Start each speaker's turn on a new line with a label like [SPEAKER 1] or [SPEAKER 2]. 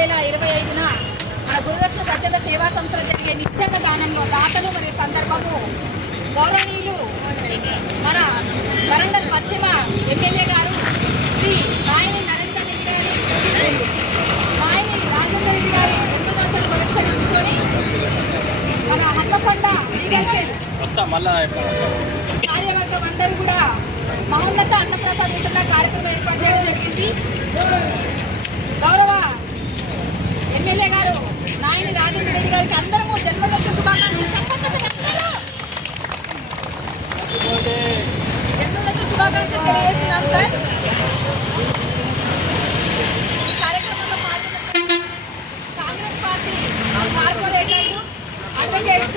[SPEAKER 1] వేల ఇరవై ఐదున మన గురుదక్ష స్వచ్ఛత సేవా సంస్థలో జరిగే నిత్యంగ దానంలో దాతలు మరియు సందర్భము గౌరవనీయులు మన వరంగల్ పశ్చిమ ఎమ్మెల్యే గారు శ్రీ నాయని నరేంద్ర రెడ్డి గారి నాయని రాజేంద్ర రెడ్డి గారి రెండు రోజులు పురస్కరించుకొని మన హన్మకొండ కార్యవర్గం అందరూ కూడా జన్మదిన తెలియజేస్తున్నాం సార్. కార్యక్రమంలో పాల్గొన్న కాంగ్రెస్ పార్టీ కార్పొరేటర్లు అడ్వకేట్స్